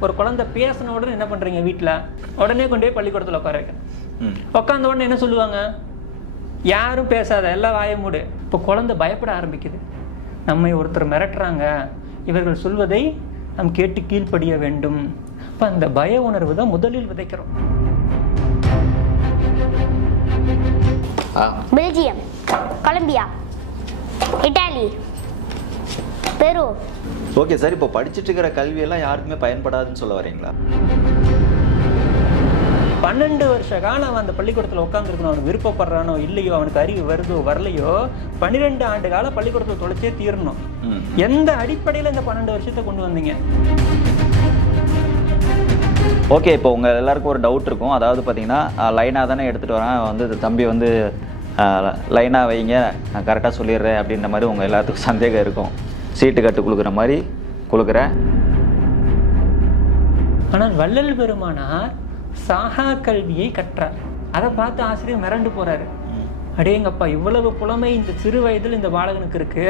ஒரு குழந்தை பேசின உடனே என்ன பண்ணுறீங்க வீட்டில் உடனே கொண்டு போய் பள்ளிக்கூடத்தில் உட்கார வைக்கணும் ம். உட்காந்த உடனே என்ன சொல்லுவாங்க? யாரும் பேசாத எல்லாம் வாய மூடு. இப்போ குழந்தை பயப்பட ஆரம்பிக்குது. நம்மை ஒருத்தர் மிரட்டுறாங்க. இவர்கள் சொல்வதை நாம் கேட்டு கீழ்ப்படிய வேண்டும். அப்போ அந்த பய உணர்வு தான் முதலில் விதைக்கிறோம். ஆ. Belgium Colombia Italy Peru. Okay sir இப்போ படிச்சுட்டு இருக்கிற கல்வியெல்லாம் யாருக்குமே பயன்படாதுன்னு சொல்ல வரீங்களா? பன்னெண்டு வருஷ காலம் அவன் அந்த பள்ளிக்கூடத்தில் உட்காந்துருக்கணும் அவனுக்கு விருப்பப்படுறானோ இல்லையோ அவனுக்கு அறிவு வருதோ வரலையோ பன்னிரெண்டு ஆண்டு காலம் பள்ளிக்கூடத்தில் தொலைச்சே தீரணும். எந்த அடிப்படையில் இந்த பன்னெண்டு வருஷத்தை கொண்டு வந்தீங்க? ஓகே இப்போ உங்கள் எல்லாருக்கும் ஒரு டவுட் இருக்கும். அதாவது பார்த்தீங்கன்னா லைனாக தானே எடுத்துகிட்டு வரேன். வந்து தம்பி வந்து லைனாக வைங்க நான் கரெக்டாக சொல்லிடுறேன் அப்படின்ற மாதிரி உங்கள் எல்லாத்துக்கும் சந்தேகம் இருக்கும். சீட்டு கட்டு கொடுக்குற மாதிரி கொடுக்குறேன். ஆனால் வள்ளல் பெருமானார் சாகா கல்வியை கற்றார். அதை பார்த்து ஆசிரியர் மிரண்டு போறாரு. அடேங்கப்பா இவ்வளவு புலமை இந்த சிறு வயதில் இந்த பாலகனுக்கு இருக்கு.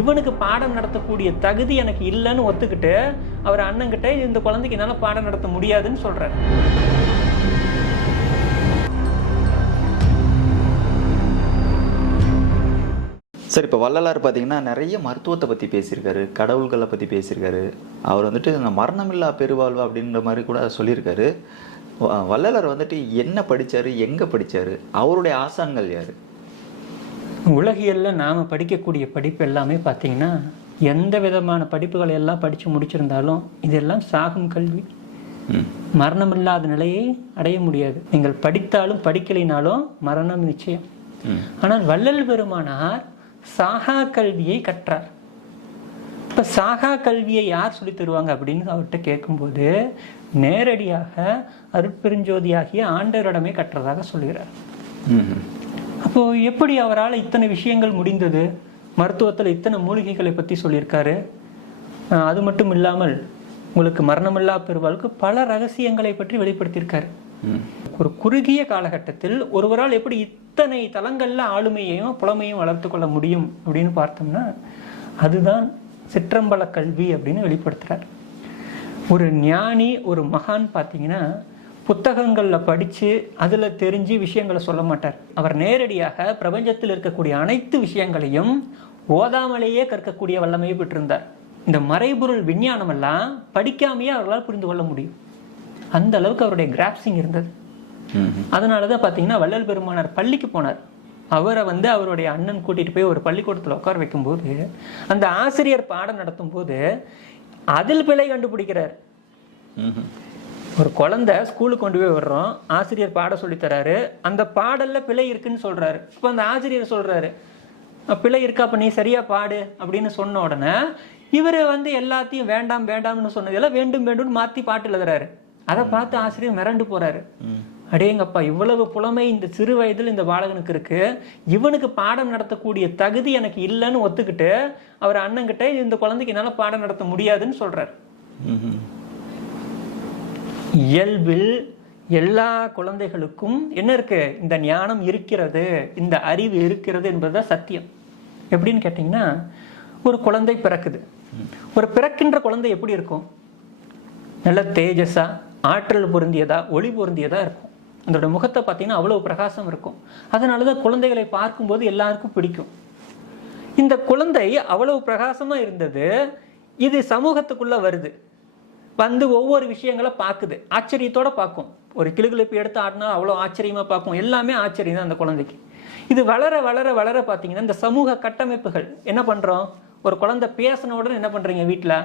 இவனுக்கு பாடம் நடத்தக்கூடிய தகுதி எனக்கு இல்லைன்னு ஒத்துக்கிட்டு அவர் அண்ணங்கிட்ட இந்த குழந்தைக்கு என்னால் பாடம் நடத்த முடியாதுன்னு சொல்றாரு. சார் இப்போ வள்ளலார் பார்த்தீங்கன்னா நிறைய மருத்துவத்தை பற்றி பேசியிருக்காரு கடவுள்களை பற்றி பேசியிருக்காரு. அவர் வந்துட்டு இந்த மரணமில்லா பெருவாழ்வு அப்படின்ற மாதிரி கூட சொல்லியிருக்காரு. வள்ளலார் வந்துட்டு என்ன படிச்சாரு எங்கே படிச்சாரு அவருடைய ஆசான்கள் யார்? உலகியல்ல நாம படிக்கக்கூடிய படிப்பு எல்லாமே பார்த்தீங்கன்னா எந்த விதமான படிப்புகளை எல்லாம் படித்து முடிச்சிருந்தாலும் இதெல்லாம் சாகும் கல்வி. மரணமில்லாத நிலையை அடைய முடியாது. நீங்கள் படித்தாலும் படிக்கலைனாலும் மரணம் நிச்சயம். ஆனால் வள்ளல் பெருமானார் சாகா கல்வியை கற்றார். இப்போ சாகா கல்வியை யார் சொல்லித் தருவாங்க அப்படின்னு அவர்கிட்ட கேட்கும்போது நேரடியாக அருட்பெருஞ்சோதியாகிய ஆண்டவரிடமே கற்றதாக சொல்கிறார். அப்போ எப்படி அவரால் இத்தனை விஷயங்கள் முடிந்தது? மருத்துவத்தில் இத்தனை மூலிகைகளை பற்றி சொல்லியிருக்காரு. அது மட்டும் இல்லாமல் உங்களுக்கு மரணமில்லா பெருவாளுக்கு பல ரகசியங்களை பற்றி வெளிப்படுத்தியிருக்காரு. ஒரு குறுகிய காலகட்டத்தில் ஒருவரால் எப்படி இத்தனை தளங்களில் ஆளுமையையும் புலமையும் வளர்த்து கொள்ள முடியும் அப்படின்னு பார்த்தோம்னா அதுதான் சிற்றம்பல கல்வி அப்படின்னு வெளிப்படுத்துறார். ஒரு ஞானி ஒரு மகான் பார்த்தீங்கன்னா புத்தகங்களில் படித்து அதில் தெரிஞ்சு விஷயங்களை சொல்ல மாட்டார். அவர் நேரடியாக பிரபஞ்சத்தில் இருக்கக்கூடிய அனைத்து விஷயங்களையும் ஓதாமலேயே கற்கக்கூடிய வல்லமையை பெற்றிருந்தார். இந்த மறைபொருள் விஞ்ஞானமெல்லாம் படிக்காமையே அவர்களால் புரிந்து கொள்ள முடியும். அந்த அளவுக்கு அவருடைய கிராப்சிங் இருந்தது. அதனால தான் பார்த்தீங்கன்னா வள்ளல் பெருமானார் பள்ளிக்கு போனார். அவரை வந்து அவருடைய அண்ணன் கூட்டிட்டு போய் ஒரு பள்ளிக்கூடத்தில் உட்கார வைக்கும்போது அந்த ஆசிரியர் பாடம் நடத்தும் போது அதில் பிழை கண்டுபிடிக்கிறார். ஒரு குழந்தை ஸ்கூலுக்கு கொண்டு போய் விடுறோம் ஆசிரியர் பாடம் சொல்லித் தராரு. அந்த பாடல்ல பிழை இருக்குன்னு சொல்றாரு. இப்போ அந்த ஆசிரியர் சொல்றாரு "அஹ், பிழை இருக்கா? அப்ப நீ சரியா பாடு அப்படின்னு சொன்ன உடனே இவர் வந்து எல்லாத்தையும் வேண்டாம் வேண்டாம்னு சொன்னதெல்லாம் வேண்டும் வேண்டும்னு மாத்தி பாட்டு எழுதுறாரு. அதை பார்த்து ஆசிரியர் மிரண்டு போறாரு. அடேங்கப்பா இவ்வளவு புலமை இந்த சிறு வயதில் இந்த பாலகனுக்கு இருக்கு. இவனுக்கு பாடம் நடத்தக்கூடிய தகுதி எனக்கு இல்லைன்னு ஒத்துக்கிட்டு அவர் அண்ணன்கிட்ட இந்த குழந்தைக்கு என்னால் பாடம் நடத்த முடியாதுன்னு சொல்றாரு. இயல்பில் எல்லா குழந்தைகளுக்கும் என்ன இருக்கு? இந்த ஞானம் இருக்கிறது இந்த அறிவு இருக்கிறது என்பதுதான் சத்தியம். எப்படின்னு கேட்டிங்கன்னா ஒரு குழந்தை பிறக்குது. ஒரு பிறக்கின்ற குழந்தை எப்படி இருக்கும்? நல்ல தேஜஸா ஆற்றல் பொருந்தியதா ஒளி பொருந்தியதா இருக்கும். அதோட முகத்தை பார்த்தீங்கன்னா அவ்வளவு பிரகாசம் இருக்கும். அதனால தான் குழந்தைகளை பார்க்கும்போது எல்லாருக்கும் பிடிக்கும். இந்த குழந்தை அவ்வளவு பிரகாசமாக இருந்தது இது சமூகத்துக்குள்ளே வருது. வந்து ஒவ்வொரு விஷயங்களை பார்க்குது. ஆச்சரியத்தோடு பார்க்கும். ஒரு கிளுகிழப்பு எடுத்து ஆடினா அவ்வளோ ஆச்சரியமாக பார்க்கும். எல்லாமே ஆச்சரியம் தான் அந்த குழந்தைக்கு. இது வளர வளர வளர பார்த்தீங்கன்னா இந்த சமூக கட்டமைப்புகள். என்ன பண்ணுறோம் ஒரு குழந்தை பேசின உடனே என்ன பண்ணுறீங்க வீட்டில்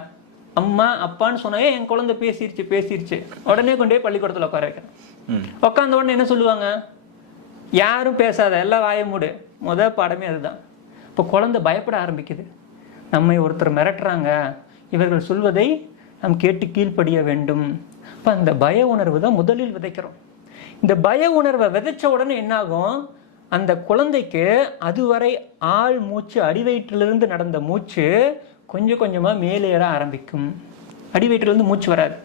அம்மா அப்பான்னு சொன்னாயே என் குழந்தை பேசிருச்சு பேசிருச்சு. உடனே கொண்டு போய் பள்ளிக்கூடத்தில் உட்கார வைக்கிறேன் உட்காந்த உடனே என்ன சொல்லுவாங்க? யாரும் பேசாத எல்லாம் வாய மூடு. முத பாடமே அதுதான். இப்போ குழந்தை பயப்பட ஆரம்பிக்குது. நம்மை ஒருத்தர் மிரட்டுறாங்க. இவர்கள் சொல்வதை நாம் கேட்டு கீழ்ப்படிய வேண்டும். இப்போ அந்த பய உணர்வு தான் முதலில் விதைக்கிறோம். இந்த பய உணர்வை விதைச்ச உடனே என்னாகும்? அந்த குழந்தைக்கு அதுவரை ஆள் மூச்சு அடிவயிற்றிலிருந்து நடந்த மூச்சு கொஞ்சம் கொஞ்சமாக மேலேற ஆரம்பிக்கும். அடிவயிற்றிலிருந்து மூச்சு வராது.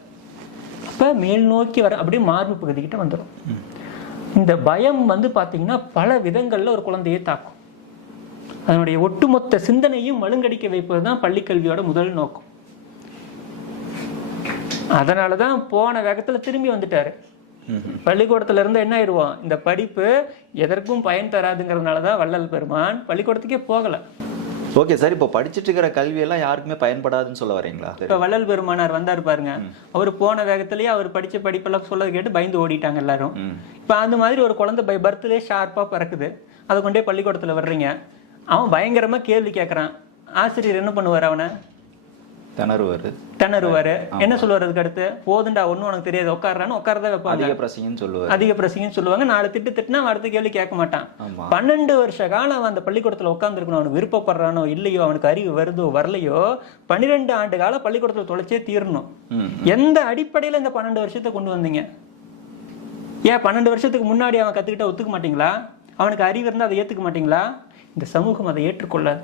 அப்போ மேல் நோக்கி வர அப்படியே மார்பு பகுதிக்கிட்ட வந்துடும் இந்த பயம் வந்து பார்த்தீங்கன்னா பல விதங்களில் ஒரு குழந்தையை தாக்கும். அதனுடைய ஒட்டுமொத்த சிந்தனையும் மழுங்கடிக்க வைப்பது தான் பள்ளிக்கல்வியோட முதல் நோக்கம். அதனால தான் போன வேகத்துல திரும்பி வந்துட்டாரு. பள்ளிக்கூடத்துல இருந்து என்ன ஆயிடுவோம் இந்த படிப்பு எதற்கும் பயன் தராதுங்கிறதுனால தான் வள்ளல் பெருமான் பள்ளிக்கூடத்துக்கே போகல. ஓகே சார் இப்போ படிச்சிட்டு இருக்கிற கல்வியெல்லாம் யாருக்குமே பயன்படாதுன்னு சொல்ல வரீங்களா? இப்ப வள்ளல் பெருமானார் வந்தாரு பாருங்க. அவர் போன வேகத்திலேயே அவர் படிச்ச படிப்பெல்லாம் சொல்லது கேட்டு பயந்து ஓடிட்டாங்க எல்லாரும். இப்ப அந்த மாதிரி ஒரு குழந்தை பை பர்த்டே ஷார்ப்பா பிறக்குது. அதை கொண்டே பள்ளிக்கூடத்துல வர்றீங்க. அவன் பயங்கரமா கேள்வி கேட்கறான் ஆசிரியர் என்ன பண்ணுவார் அவனை? திணறுவார். திணறுவாரு. என்ன சொல்லுவார் அதுக்கு அடுத்து? போதுண்டா ஒண்ணும் உனக்கு தெரியாது. உட்காடுறான்னு உட்காரதான் வைப்பாங்க. அதிக பிரசங்கன்னு சொல்லுவார். அதிக பிரசங்கன்னு சொல்லுவாங்க. நாலு திட்டு திட்டுனா அடுத்த கேள்வி கேட்க மாட்டான். பன்னெண்டு வருஷ காலம் அவன் அந்த பள்ளிக்கூடத்துல உட்காந்துருக்கணும் அவனுக்கு விருப்பப்படுறானோ இல்லையோ அவனுக்கு அறிவு வருதோ வரலையோ பன்னிரெண்டு ஆண்டு காலம் பள்ளிக்கூடத்துல தொலைச்சே தீரணும். எந்த அடிப்படையில இந்த பன்னெண்டு வருஷத்தை கொண்டு வந்தீங்க? ஏன் பன்னெண்டு வருஷத்துக்கு முன்னாடி அவன் கத்துக்கிட்ட ஒத்துக்க மாட்டீங்களா? அவனுக்கு அறிவு இருந்தா அதை ஏத்துக்க மாட்டீங்களா? இந்த சமூகம் அதை ஏற்றுக்கொள்ளாது.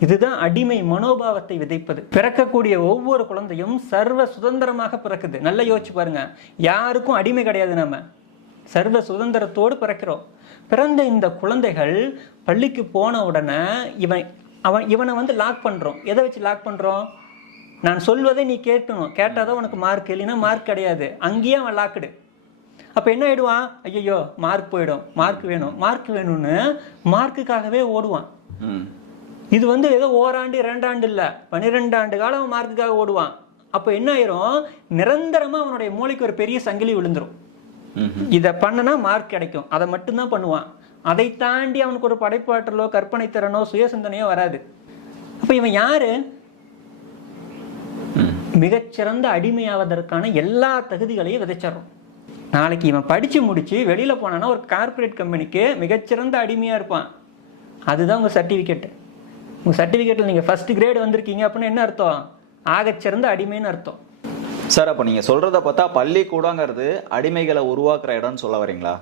இதுதான் அடிமை மனோபாவத்தை விதைப்பது. பிறக்கக்கூடிய ஒவ்வொரு குழந்தையும் சர்வ சுதந்திரமாக பிறக்குது. நல்லா யோசிச்சு பாருங்க. யாருக்கும் அடிமை கிடையாது நாம. சர்வ சுதந்திரத்தோடு பிறக்கிறோம். பிறந்த இந்த குழந்தைகள் பள்ளிக்கு போன உடனே இவன் அவன் இவனை வந்து லாக் பண்றோம். எதை வச்சு லாக் பண்றோம்? நான் சொல்வதை நீ கேட்கணும். கேட்டாதான் உனக்கு மார்க் இல்லைன்னா மார்க் கிடையாது. அங்கேயே அவன் லாக்குடு அப்போ என்ன ஆயிடுவான்? ஐயோ மார்க் போயிடும். மார்க் வேணும். மார்க் வேணும்னு மார்க்குக்காகவே ஓடுவான். ம். இது வந்து ஏதோ ஓராண்டு இரண்டாண்டு இல்ல. பன்னிரெண்டு ஆண்டு காலம் அவன் மார்க்குக்காக ஓடுவான். அப்போ என்ன ஆயிரும்? நிரந்தரமா அவனுடைய மூளைக்கு ஒரு பெரிய சங்கிலி விழுந்துரும். ம் இதை பண்ணனா மார்க் கிடைக்கும். அதை மட்டும்தான் பண்ணுவான். அதை தாண்டி அவனுக்கு ஒரு படைப்பாற்றலோ கற்பனை திறனோ சுயசிந்தனையோ வராது. அப்ப இவன் யாரு? மிகச்சிறந்த அடிமையாவதற்கான எல்லா தகுதிகளையும் விதைச்சிடறோம் நாளைக்கு இவன் படிச்சு முடிச்சு வெளியில போனான்னா ஒரு கார்ப்பரேட் கம்பெனிக்கு மிகச்சிறந்த அடிமையா இருப்பான். அதுதான் உங்க சர்டிபிகேட் உங்க சர்டிபிகேட்ல நீங்க ஃபர்ஸ்ட் கிரேட் வந்திருக்கீங்க அப்படின்னு என்ன அர்த்தம்? ஆகச்சிறந்த அடிமைன்னு அர்த்தம். சார் அப்போ நீங்கள் சொல்கிறத பார்த்தா பள்ளிக்கூடங்கிறது அடிமைகளை உருவாக்குற இடம்னு சொல்ல வரீங்களா?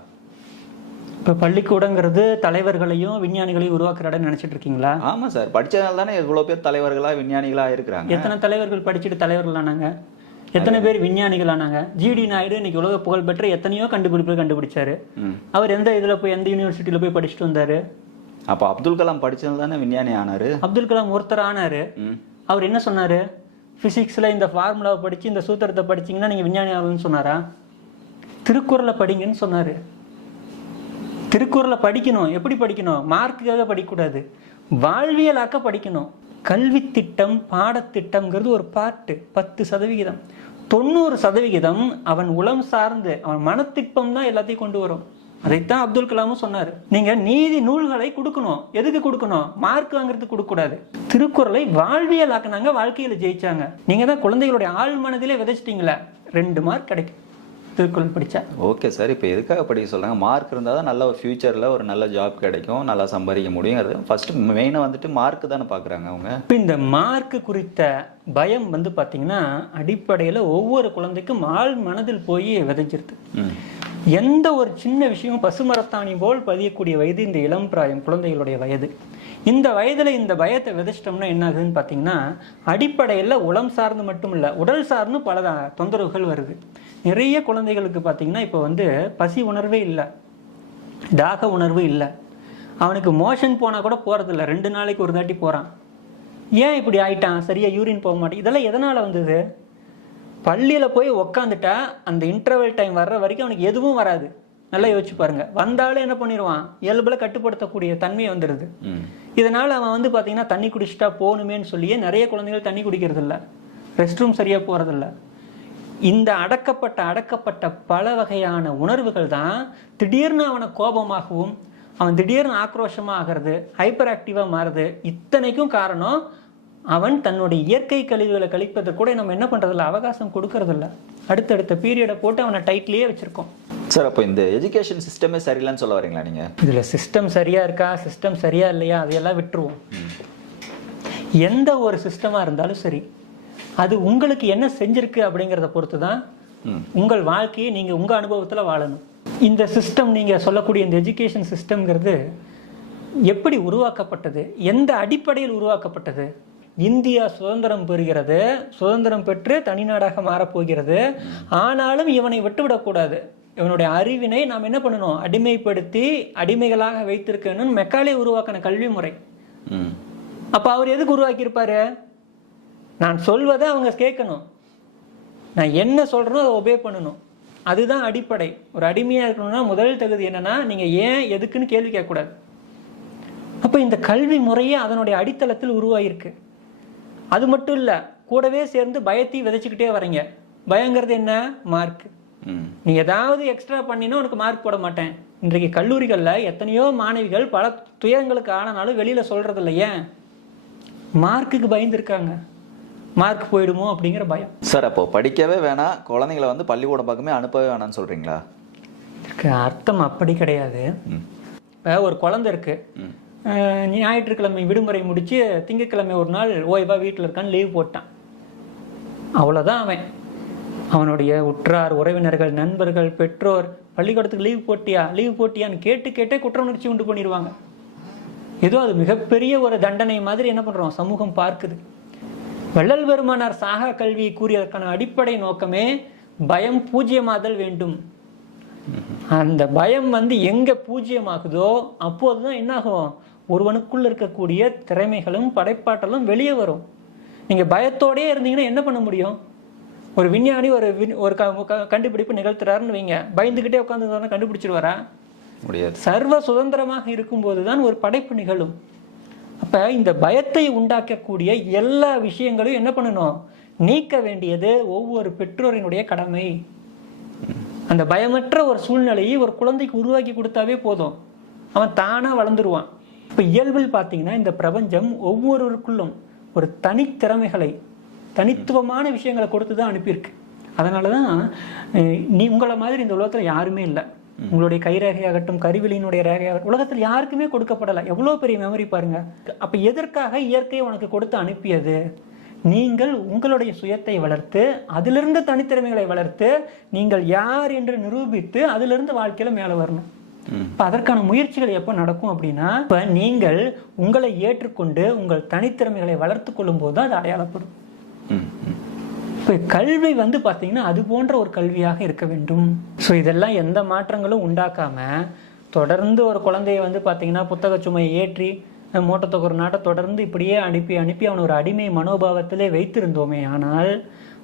இப்ப பள்ளிக்கூடங்கிறது தலைவர்களையும் விஞ்ஞானிகளையும் உருவாக்குற இடம் நினைச்சிட்டு இருக்கீங்களா? ஆமாம் சார். படிச்சதால தானே இவ்வளோ பேர் தலைவர்களாக விஞ்ஞானிகளாக இருக்கிறாங்க. எத்தனை தலைவர்கள் படிச்சுட்டு தலைவர்கள் ஆனாங்க? எத்தனை பேர் விஞ்ஞானிகள் ஆனாங்க? ஜிடி நாயுடு இன்னைக்கு உலக புகழ்பெற்ற எத்தனையோ கண்டுபிடிப்புகள் கண்டுபிடிச்சாரு. அவர் எந்த இதுல போய் எந்த யூனிவர்சிட்டியில போய் படிச்சுட்டு வந்தாரு? அப்போ அப்துல் கலாம் படிச்சதால தானே விஞ்ஞானி ஆனாரு? அப்துல் கலாம் ஒருத்தர் ஆனாரு. அவர் என்ன சொன்னாரு? பிசிக்ஸ்ல இந்த ஃபார்முலாவை படிச்சு இந்த சூத்திரத்தை படிச்சீங்கன்னா நீங்க விஞ்ஞானி ஆகணும்னு சொன்னாரா? திருக்குறளை படிங்கன்னு சொன்னாரு. திருக்குறளை படிக்கணும். எப்படி படிக்கணும்? மார்க்குக்காக படிக்கக்கூடாது. வாழ்வியலாக்க படிக்கணும். கல்வி திட்டம் பாடத்திட்டம்ங்கிறது ஒரு பாட்டு பத்து சதவிகிதம். தொண்ணூறு சதவிகிதம் அவன் உளம் சார்ந்து அவன் மனத்திட்பம் தான் எல்லாத்தையும் கொண்டு வரும். அதைத்தான் அப்துல் கலாமும் சொன்னாரு. நீங்க நீதி நூல்களை கொடுக்கணும். எதுக்கு கொடுக்கணும்? மார்க் வாங்குறதுக்கு கொடுக்க கூடாது திருக்குறளை வாழ்வியல் ஆக்குனாங்க வாழ்க்கையில ஜெயிச்சாங்க. நீங்க தான் குழந்தைகளுடைய ஆழ் மனதிலே விதைச்சிட்டீங்களே. ரெண்டு மார்க் கிடைக்கும். திருக்குறள் படிச்சா. ஓகே சார் இப்போ எதுக்காக படிக்க சொல்கிறாங்க மார்க் இருந்தால் தான் நல்ல ஒரு ஃப்யூச்சரில் ஒரு நல்ல ஜாப் கிடைக்கும். நல்லா சம்பாதிக்க முடியுங்கிறது. ஃபஸ்ட்டு மெயினாக வந்துட்டு மார்க் தானே பார்க்குறாங்க அவங்க? இப்போ இந்த மார்க் குறித்த பயம் வந்து பாத்தீங்கன்னா அடிப்படையில ஒவ்வொரு குழந்தைக்கும் ஆழ் மனதில் போய் விதைஞ்சிருது. எந்த ஒரு சின்ன விஷயமும் பசுமரத்தாணி போல் பதியக்கூடிய வயது இந்த இளம் பிராயம் குழந்தைகளுடைய வயது. இந்த வயதில் இந்த பயத்தை விதைச்சிட்டோம்னா என்ன ஆகுதுன்னு பார்த்தீங்கன்னா அடிப்படையில் உளம் சார்ந்து மட்டும் இல்லை உடல் சார்ந்து பல தொந்தரவுகள் வருது. நிறைய குழந்தைகளுக்கு பார்த்தீங்கன்னா இப்போ வந்து பசி உணர்வே இல்லை. தாக உணர்வு இல்லை. அவனுக்கு மோஷன் போனால் கூட போகிறதில்ல ரெண்டு நாளைக்கு ஒரு தாட்டி போகிறான் ஏன் இப்படி ஆயிட்டான்? சரியாக யூரின் போக மாட்டேன் இதெல்லாம் எதனால் வந்தது? பள்ளியில் போய் உக்காந்துட்டா அந்த இன்டர்வல் டைம் வர்ற வரைக்கும் அவனுக்கு எதுவும் வராது. நல்லா யோசிச்சு பாருங்க. வந்தாலும் என்ன பண்ணிடுவான்? இயல்புல கட்டுப்படுத்தக்கூடிய தன்மை வந்துடுது. இதனால அவன் வந்து பார்த்தீங்கன்னா தண்ணி குடிச்சிட்டா போகணுமேன்னு சொல்லியே நிறைய குழந்தைகள் தண்ணி குடிக்கிறது இல்ல ரெஸ்ட் ரூம் சரியா போறதில்ல. இந்த அடக்கப்பட்ட அடக்கப்பட்ட பல வகையான உணர்வுகள் தான் திடீர்னு அவனை கோபமாகவும் அவன் திடீர்னு ஆக்ரோஷமா ஆகிறது ஹைப்பர் ஆக்டிவா மாறுது. இத்தனைக்கும் காரணம் அவன் தன்னுடைய இயற்கை கழிவுகளை கழிப்பதற்கு கூட நம்ம என்ன பண்றதில்ல? அவகாசம் கொடுக்கறதில்ல. அடுத்தடுத்த பீரியடை போட்டு அவனை டைட்லயே வச்சிருக்கோம். சார் அப்போ இந்த எஜுகேஷன் சிஸ்டமே சரியில்லைன்னு சொல்ல வரீங்களா நீங்கள் இதுல சிஸ்டம் சரியா இருக்கா? சிஸ்டம் சரியா இல்லையா? அதையெல்லாம் விட்டுருவோம். எந்த ஒரு சிஸ்டமா இருந்தாலும் சரி அது உங்களுக்கு என்ன செஞ்சிருக்கு அப்படிங்கிறத பொறுத்து தான் உங்கள் வாழ்க்கையை நீங்க உங்க அனுபவத்துல வாழணும். இந்த சிஸ்டம் நீங்க சொல்லக்கூடிய இந்த எஜுகேஷன் சிஸ்டம்ங்கிறது எப்படி உருவாக்கப்பட்டது? எந்த அடிப்படையில் உருவாக்கப்பட்டது? இந்தியா சுதந்திரம் பெறுகிறது. சுதந்திரம் பெற்று தனிநாடாக மாறப்போகிறது. ஆனாலும் இவனை விட்டுவிடக்கூடாது இவனுடைய அறிவினை நாம் என்ன பண்ணணும்? அடிமைப்படுத்தி அடிமைகளாக வைத்திருக்கணும்னு மெக்காலே உருவாக்கின கல்வி முறை. அப்ப அவர் எதுக்கு உருவாக்கி இருப்பாரு நான் சொல்வதை அவங்க கேட்கணும். நான் என்ன சொல்கிறேனோ அதை ஒபே பண்ணணும். அதுதான் அடிப்படை. ஒரு அடிமையாக இருக்கணும்னா முதல் தகுதி என்னன்னா நீங்கள் ஏன் எதுக்குன்னு கேள்வி கேட்கக்கூடாது. அப்போ இந்த கல்வி முறையே அதனுடைய அடித்தளத்தில் உருவாகிருக்கு அது மட்டும் இல்லை கூடவே சேர்ந்து பயத்தையும் விதைச்சிக்கிட்டே வரீங்க பயங்கிறது என்ன? மார்க் நீ ஏதாவது எக்ஸ்ட்ரா பண்ணினா உனக்கு மார்க் போட மாட்டேன். இன்றைக்கு கல்லூரிகளில் எத்தனையோ மாணவிகள் பல துயரங்களுக்கு ஆனாலும் வெளியில் சொல்கிறது இல்லை ஏன் மார்க்குக்கு பயந்துருக்காங்க. மார்க் போயிடுமோ அப்படிங்கிற பயம். சார் அப்போ படிக்கவே வேணாம். குழந்தைங்கள வந்து பள்ளிக்கூட பக்கமே அனுப்பவே வேணாம்னு சொல்றீங்களா? இதுக்கு அர்த்தம் அப்படி கிடையாது. இப்போ ஒரு குழந்தை இருக்கு. ம். அஹ் ஞாயிற்றுக்கிழமை விடுமுறை முடித்து திங்கட்கிழமை ஒரு நாள் ஓய்வா வீட்டில் இருக்கான்னு லீவ் போட்டான். அவ்வளோதான் அவன். அவனுடைய உற்றார் உறவினர்கள் நண்பர்கள் பெற்றோர் பள்ளிக்கூடத்துக்கு லீவ் போட்டியா? லீவ் போட்டியான்னு கேட்டு கேட்டே குற்ற உணர்ச்சி உண்டு பண்ணிடுவாங்க. ஏதோ அது மிகப்பெரிய ஒரு தண்டனை மாதிரி என்ன பண்ணுறோம் சமூகம் பார்க்குது. வள்ளல் பெருமானார் சாகா கல்வி கூறியதற்கான அடிப்படை நோக்கமே பயம் பூஜ்யமாதல் வேண்டும். அந்த பயம் வந்து எங்க பூஜ்யமாகுதோ அப்போதுதான் என்னாகும்? ஒருவனுக்குள்ள இருக்கக்கூடிய திறமைகளும் படைப்பாற்றலும் வெளியே வரும். நீங்க பயத்தோடயே இருந்தீங்கன்னா என்ன பண்ண முடியும்? ஒரு விஞ்ஞானி ஒரு ஒரு கண்டுபிடிப்பு நிகழ்த்துறாருன்னு வைங்க. பயந்துகிட்டே உட்காந்து கண்டுபிடிச்சிடுவாரா முடியாது. சர்வ சுதந்திரமாக இருக்கும்போது தான் ஒரு படைப்பு நிகழும். அப்ப இந்த பயத்தை உண்டாக்கக்கூடிய எல்லா விஷயங்களையும் என்ன பண்ணணும்? நீக்க வேண்டியது ஒவ்வொரு பெற்றோரினுடைய கடமை. அந்த பயமற்ற ஒரு சூழ்நிலையை ஒரு குழந்தைக்கு உருவாக்கி கொடுத்தாவே போதும். அவன் தானா வளர்ந்துருவான். இப்ப இயல்பில் பார்த்தீங்கன்னா இந்த பிரபஞ்சம் ஒவ்வொருவருக்குள்ளும் ஒரு தனித்திறமைகளை தனித்துவமான விஷயங்களை கொடுத்து தான் அனுப்பியிருக்கு. அதனால தான் நீ உங்களை மாதிரி இந்த உலகத்துல யாருமே இல்லை. உங்களுடைய கைரேகையாகட்டும் கருவிலினுடைய ரேகையாகட்டும் உலகத்தில் யாருக்குமே கொடுக்கப்படலை. எவ்வளோ பெரிய மெமரி பாருங்க. அப்ப எதற்காக இயற்கை உனக்கு கொடுத்து அனுப்பியது? நீங்கள் உங்களுடைய சுயத்தை வளர்த்து அதிலிருந்து தனித்திறமைகளை வளர்த்து நீங்கள் யார் என்று நிரூபித்து அதிலிருந்து வாழ்க்கையில மேலே வரணும். இப்ப அதற்கான முயற்சிகள் எப்போ நடக்கும் அப்படின்னா இப்ப நீங்கள் உங்களை ஏற்றுக்கொண்டு உங்கள் தனித்திறமைகளை வளர்த்து கொள்ளும் போது அது அடையாளப்படும். இப்போ கல்வி வந்து பார்த்தீங்கன்னா அது போன்ற ஒரு கல்வியாக இருக்க வேண்டும். ஸோ இதெல்லாம் எந்த மாற்றங்களும் உண்டாக்காம தொடர்ந்து ஒரு குழந்தைய வந்து பார்த்தீங்கன்னா புத்தக சுமையை ஏற்றி அஹ், மூட்டத்தொகை ஒரு நாட்டை தொடர்ந்து இப்படியே அனுப்பி அனுப்பி அவனை ஒரு அடிமை மனோபாவத்திலே வைத்திருந்தோமே. ஆனால்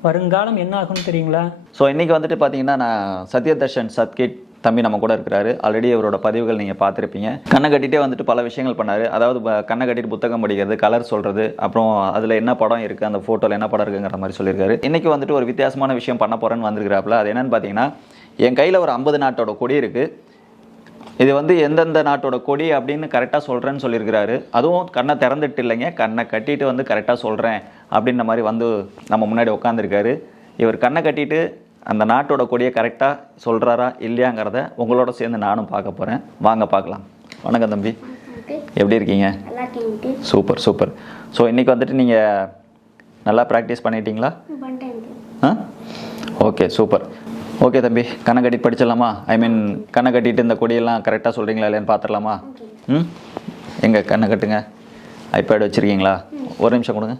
வருங்காலம் என்ன ஆகும்னு தெரியுங்களா? ஸோ இன்னைக்கு வந்துட்டு பார்த்தீங்கன்னா நான் சத்யதர்ஷன் சத்கிட் தம்பி நம்ம கூட இருக்கிறாரு. ஆல்ரெடி அவரோட பதிவுகள் நீங்கள் பார்த்துருப்பீங்க. கண்ணை கட்டிகிட்டே வந்துட்டு பல விஷயங்கள் பண்ணாரு. அதாவது கண்ணை கட்டிட்டு புத்தகம் படிக்கிறது கலர் சொல்கிறது அப்புறம் அதில் என்ன படம் இருக்குது அந்த ஃபோட்டோவில் என்ன படம் இருக்குங்கிற மாதிரி சொல்லியிருக்காரு. இன்றைக்கி வந்துட்டு ஒரு வித்தியாசமான விஷயம் பண்ண போகிறேன்னு வந்திருக்கிறாப்புல. அது என்னென்னு பார்த்தீங்கன்னா என் கையில் ஒரு ஐம்பது நாட்டோட கொடி இருக்குது இது வந்து எந்தெந்த நாட்டோட கொடி அப்படின்னு கரெக்டாக சொல்கிறேன்னு சொல்லியிருக்கிறாரு. அதுவும் கண்ணை திறந்துட்டு இல்லைங்க. கண்ணை கட்டிட்டு வந்து கரெக்டாக சொல்கிறேன் அப்படின்ற மாதிரி வந்து நம்ம முன்னாடி உட்காந்துருக்காரு இவர் கண்ணை கட்டிட்டு அந்த நாட்டோட கொடியை கரெக்டாக சொல்கிறாரா இல்லையாங்கிறத உங்களோட சேர்ந்து நானும் பார்க்க போகிறேன் வாங்க பார்க்கலாம். வணக்கம் தம்பி. எப்படி இருக்கீங்க? Super super. ஸோ இன்றைக்கி வந்துட்டு நீங்கள் நல்லா ப்ராக்டிஸ் பண்ணிட்டீங்களா? ஆ? Okay super. ஓகே தம்பி கண்ணை கட்டி படிச்சிடலாமா? ஐ மீன் கண்ணை கட்டிட்டு இந்த கொடியெல்லாம் கரெக்டாக சொல்கிறீங்களா இல்லையான்னு பார்த்துடலாமா? ம்? எங்கே கண்ணை கட்டுங்க. ஐபேட் வச்சுருக்கீங்களா? ஒரு நிமிஷம் கொடுங்க.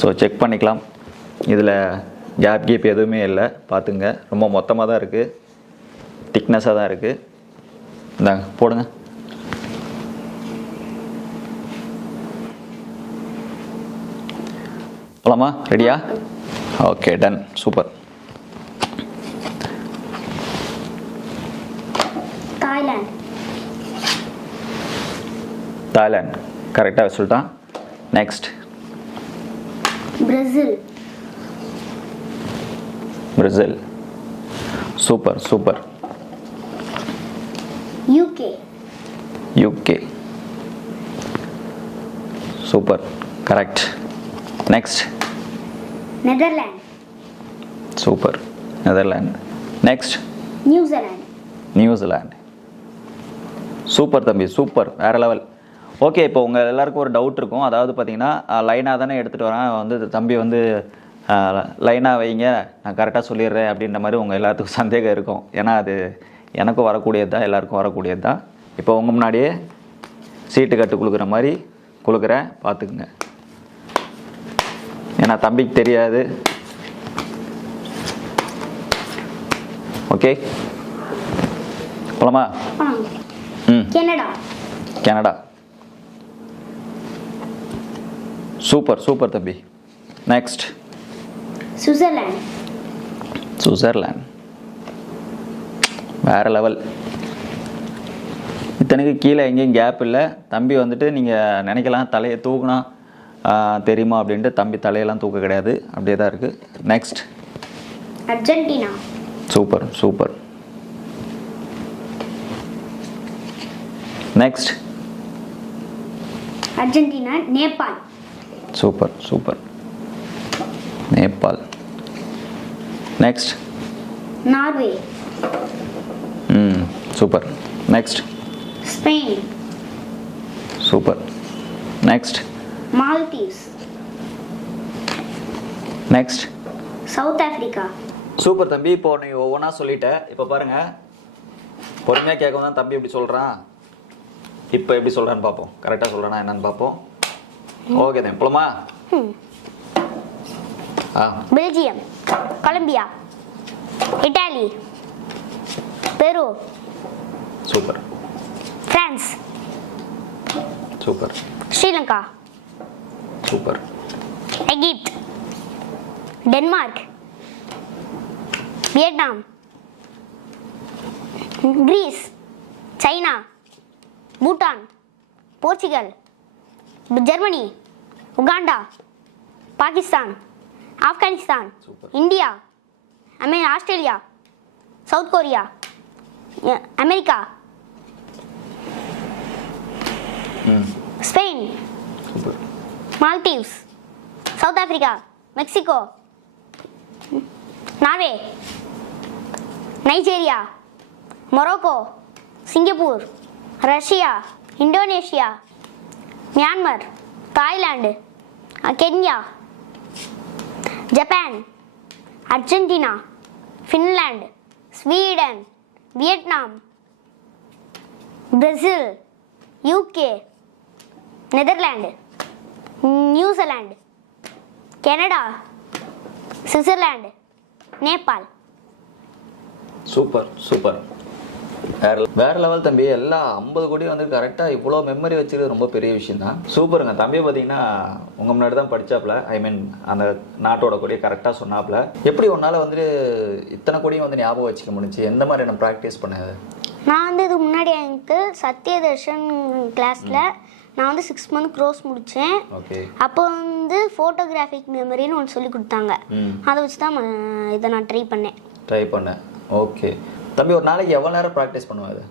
ஸோ செக் பண்ணிக்கலாம். இதில் கேப் கீப் எதுவுமே இல்லை. பார்த்துங்க. ரொம்ப மொத்தமாக தான் இருக்குது திக்னஸாக தான் இருக்குது இந்தாங்க போடுங்க. போலாமா? ரெடியா okay done super Thailand Thailand கரெக்டாக சொல்லிட்டான். Next Brazil Brazil super super UK UK super correct next Netherlands super Netherlands next New Zealand New Zealand super தம்பி சூப்பர் வேற லெவல் ஓகே இப்போ உங்கள் எல்லாருக்கும் ஒரு டவுட் இருக்கும். அதாவது பார்த்தீங்கன்னா லைனாக தானே எடுத்துகிட்டு வரேன். வந்து தம்பி வந்து லைனாக வைங்க நான் கரெக்டாக சொல்லிடுறேன் அப்படின்ற மாதிரி உங்கள் எல்லாத்துக்கும் சந்தேகம் இருக்கும். ஏன்னா அது எனக்கும் வரக்கூடியது தான் எல்லாருக்கும் வரக்கூடியது தான். இப்போ உங்கள் முன்னாடியே சீட்டு கட்டு கொடுக்குற மாதிரி கொடுக்குறேன் பார்த்துக்குங்க. ஏன்னா தம்பிக்கு தெரியாது. ஓகே போலாமா? ம். கனடா. கனடா. சூப்பர் சூப்பர் தம்பி. Next Switzerland. சுவிட்சர்லாந்து. வேற லெவல் இத்தனைக்கு கீழே எங்கேயும் கேப் இல்லை. தம்பி வந்துட்டு நீங்கள் நினைக்கலாம் தலையை தூக்குனா தெரியுமா அப்படின்ட்டு தம்பி தலையெல்லாம் தூக்க கிடையாது. அப்படியே தான் இருக்குது next Argentina. Super super next Argentina Nepal. Super super Nepal. Next Norway. ம் super. Next Spain. Super. Next Maldives. Next South Africa super தம்பி இப்போ நீ ஒவ்வொன்றா சொல்லிட்ட. இப்போ பாருங்க. பொறுமையாக கேட்கவும் தான் தம்பி எப்படி சொல்கிறான் இப்போ எப்படி சொல்கிறான்னு பார்ப்போம். கரெக்டாக சொல்கிறானா என்னன்னு பார்ப்போம். ஓகே தான் போலாமா? Belgium Colombia Italy Peru super. France super. Sri Lanka super. Egypt Denmark Vietnam Greece China Bhutan Portugal Germany Uganda Pakistan Afghanistan. India அமே Australia South Korea America Spain Maldives South Africa Mexico Norway Nigeria Morocco Singapore Russia Indonesia Myanmar ah, Kenya Japan Argentina Finland Sweden Vietnam Brazil UK Netherlands New Zealand Canada Switzerland Nepal. Super super. வேற வேற level தம்பி. எல்லாம் ஐம்பது கோடி வந்து கரெக்டாக இவ்வளோ memory வச்சிருக்கிறது ரொம்ப பெரிய விஷயம் தான் சூப்பருங்க. தம்பி பார்த்தீங்கன்னா உங்கள் முன்னாடி தான் படிச்சாப்ல ஐ மீன் அந்த நாட்டோட கொடியை கரெக்டாக சொன்னாப்ல எப்படி உன்னால் வந்துட்டு இத்தனை கொடியும் வந்து ஞாபகம் வச்சுக்க முடிஞ்சு? எந்த மாதிரி நான் ப்ராக்டிஸ் பண்ணது நான் வந்து இதுக்கு முன்னாடி எனக்கு சத்யதர்ஷன் கிளாஸில் நான் வந்து சிக்ஸ் மந்த் க்ரோஸ் முடித்தேன் அப்போ வந்து ஃபோட்டோகிராஃபிக் மெமரின்னு ஒன்று சொல்லி கொடுத்தாங்க. அதை வச்சு தான் இதை நான் ட்ரை பண்ணேன். ட்ரை பண்ணேன். ஓகே. தம்பி ஒரு நாளைக்கு எவ்வளோ நேரம் ப்ராக்டிஸ் பண்ணுவேன் அது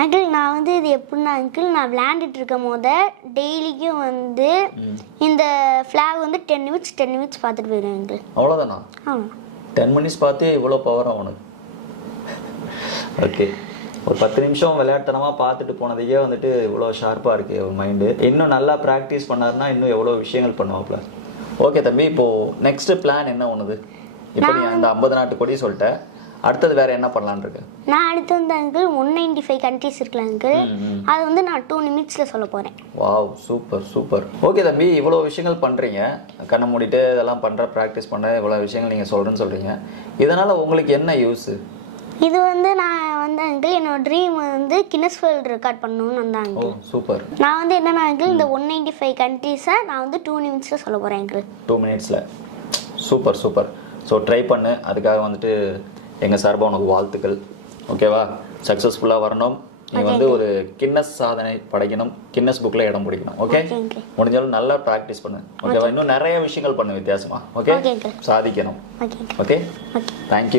அங்கிள் நான் வந்து இது எப்படின்னா அங்கிள் நான் விளையாண்டுட்டு இருக்கும் போத டெய்லிக்கும் வந்து இந்த ஃப்ளாக் வந்து டென் நிமிட்ஸ் டென் நிமிட்ஸ் பார்த்துட்டு போயிடுவேன் அங்கிள் அவ்வளோதானா ஆமாம் டென் மினிட்ஸ் பார்த்தே இவ்வளோ பவர் அவனுக்கு ஓகே ஒரு பத்து நிமிஷம் விளையாட்டுத்தனமாக பார்த்துட்டு போனதையே வந்துட்டு இவ்வளோ ஷார்ப்பாக இருக்கு ஒரு மைண்டு இன்னும் நல்லா ப்ராக்டிஸ் பண்ணாருன்னா இன்னும் எவ்வளோ விஷயங்கள் பண்ணுவாப்ல ஓகே தம்பி இப்போது நெக்ஸ்ட் பிளான் என்ன ஒன்றுது இப்போ நீ அந்த ஐம்பது நாட்டு கொடி சொல்லிட்ட. அடுத்தது வேற என்ன பண்ணலான்னு இருக்கு? நான் அடுத்து வந்து uncle one ninety five countries இருக்குல்ல அங்கிள் அது வந்து நான் டூ நிமிட்ஸில் சொல்ல போகிறேன் வாவ் சூப்பர் சூப்பர் ஓகே தம்பி இவ்வளோ விஷயங்கள் பண்ணுறீங்க கண்ணை மூடிட்டு இதெல்லாம் பண்ணுற ப்ராக்டிஸ் பண்ண இவ்வளோ விஷயங்கள் நீங்கள் சொல்கிறேன்னு சொல்கிறீங்க இதனால் உங்களுக்கு என்ன யூஸு இது வந்து நான் வந்து அங்கிள் என்னோட ட்ரீம் வந்து கின்னஸ் வேர்ல்டு ரெக்கார்ட் பண்ணணும்னு ஓ அங்கிள் சூப்பர் நான் வந்து என்னன்னா அங்கிள் இந்த ஒன் நைன்டி ஃபைவ் கண்ட்ரிஸை நான் வந்து டூ நிமிட்ஸில் சொல்ல போகிறேன் அங்கிள் டூ மினிட்ஸில் சூப்பர் சூப்பர் ஸோ ட்ரை பண்ணு. அதுக்காக வந்துட்டு எங்கள் சார்பாக உனக்கு வாழ்த்துக்கள். ஓகேவா? சக்ஸஸ்ஃபுல்லாக வரணும். நீ வந்து ஒரு கின்னஸ் சாதனை படைக்கணும். கின்னஸ் புக்கில் இடம் பிடிக்கணும். ஓகே. முடிஞ்சாலும் நல்லா ப்ராக்டிஸ் பண்ணு. ஓகேவா இன்னும் நிறைய விஷயங்கள் பண்ணு வித்தியாசமா. ஓகே. சாதிக்கணும். Okay thank you